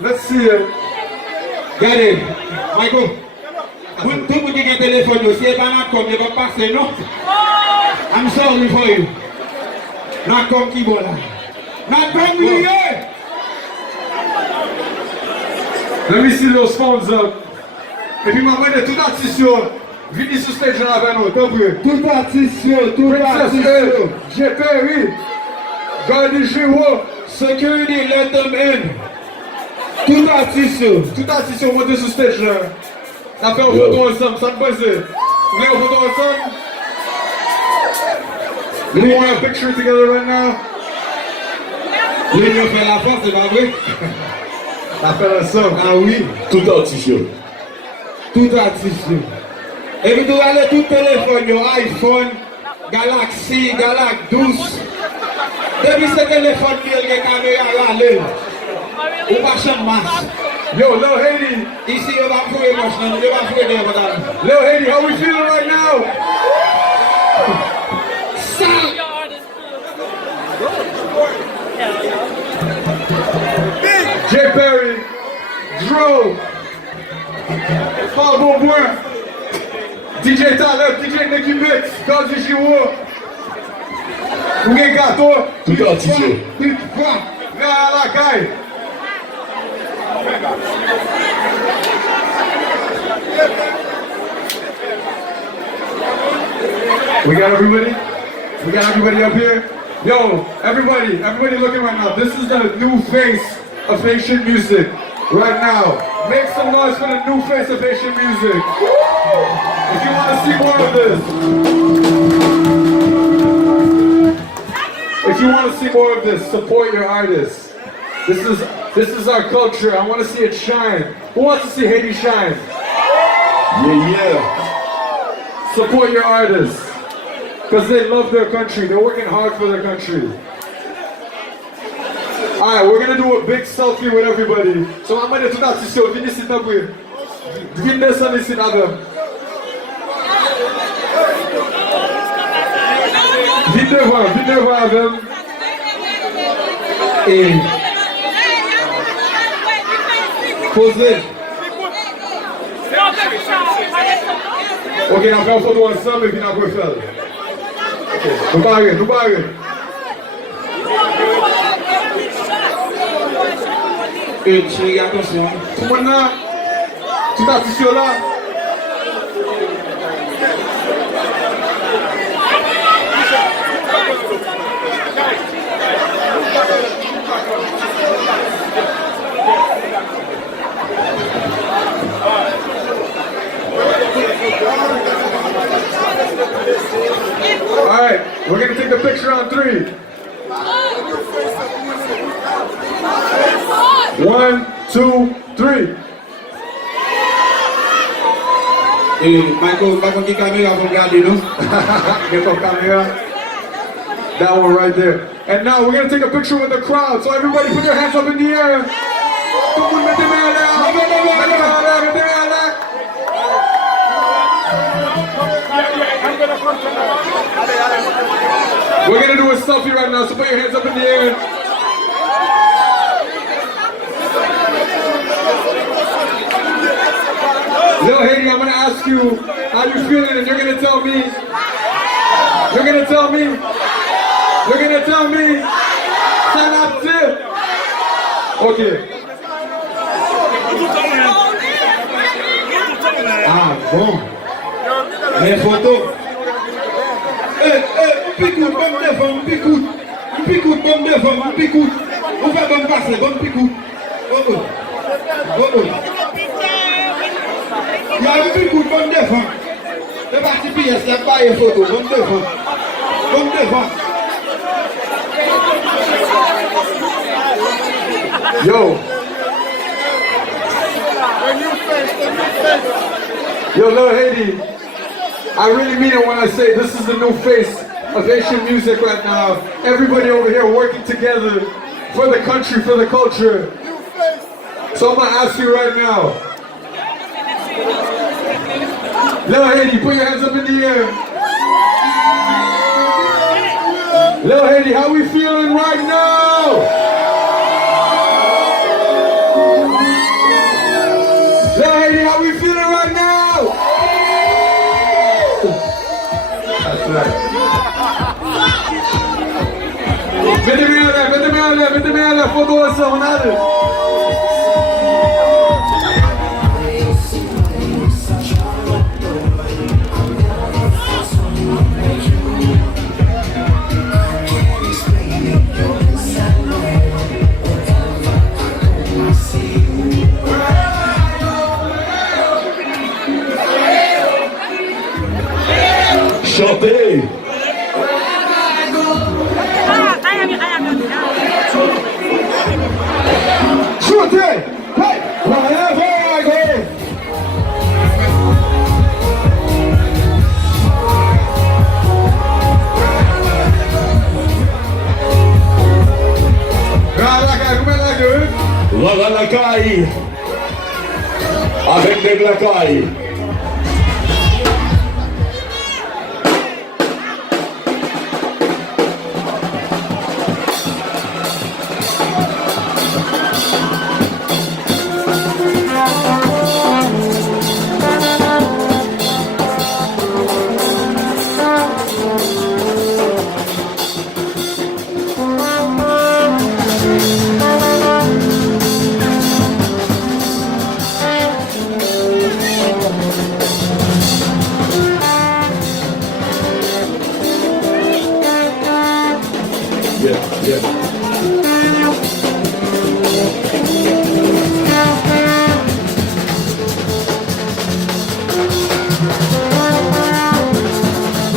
Let's see it. Got it. Michael. Tout le monde qui a un téléphone, si elle va comme il va passer, non? I'm sorry for you. Not comme qui bon là. Not comme lui. Let me see those phones up. Et puis maman de tout artiste, venez sur stage là avec nous, t'as vu? Tout artiste, tout artiste. J. Perry, Garde Giro, Security, let them in. Tout artiste, monte sur stage là. T'as fait un photo ensemble, ça te passe. Vous voulez un photo ensemble? You want a picture together right now? Oui, on fait la force, c'est pas vrai? T'as fait ensemble? Ah oui. Tout artiste. Tout artiste. Et puis, vous allez tout téléphone, iPhone, Galaxy, Galaxy 12. Depuis ce téléphone, il y a une caméra là. Ou pas de masse. Yo, Lil Haiti. Ici, on va fouiller machin, on va fouiller des madame. Lil Haiti, how we feeling right now? J. Perry, Drew, Paul Beaubois, DJ Taleb, DJ Nicky Mix, Garde Giro. Vous avez gâteau? Tout artiste. Viens à la caille. We got everybody? We got everybody up here? Yo, everybody looking right now. This is the new face of Haitian music right now. Make some noise for the new face of Haitian music. If you want to see more of this. If you want to see more of this, support your artists. This is our culture. I want to see it shine. Who wants to see Haiti shine? Yeah. Support your artists. Because they love their country. They're working hard for their country. Alright, we're going to do a big selfie with everybody. So I'm going to do that to show. Viens ici, t'as vu? Viens descendre ici, avec. Viens devant avec. Et posez. Ok, on fait une photo ensemble et puis on peut faire. Nous barrons. Une chérie, attention. Tout le monde là, tout artiste là. 1, 2, 3. Michael, bakon ki kamera pou gade nou? Get the camera. That one right there. And now we're gonna take a picture with the crowd. So everybody put your hands up in the air. Tout le monde mette les mains en l'air. Mettez les mains en l'air, mettez les mains en l'air. We're gonna do a selfie right now, so put your hands up in the air. Lil Haiti, I'm gonna ask you how you feeling, and you're gonna tell me. You're gonna tell me. You're gonna tell me. Stand up, tip. Okay. Ah, bon. Les photos. Picoute, bon devant, picoute. Picoute, bon devant, picoute. On fait bon passer, bon picoute. Il y a un picoute, bon devant. Le parti pièce, c'est pas une photo, bon devant. Bon devant. Yo. Yo, Lil Haiti, I really mean it when I say this is the new face of Haitian music right now. Everybody over here working together for the country, for the culture. So I'm gonna ask you right now. Lil Haiti, put your hands up in the air. Lil Haiti, how we feeling right now? Lil Haiti, how we feeling right now? That's right. Mettez-moi en l'air, mettez-moi en l'air, mettez-moi en l'air, photo ensemble, on a le. Chantez. Chantez! Hey! Wherever I go! Voilà la caille. Avec de la caille.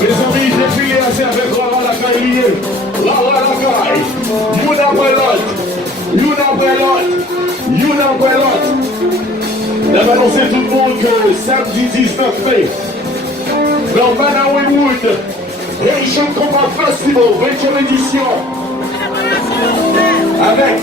Mes amis, j'ai filé assez avec Lara la caille. Lara la caille. Une après l'autre. Une après l'autre. Une après l'autre. J'avais annoncé tout le monde que samedi 19 mai, dans Manawywood, Haitian Combat Festival, 20e édition, avec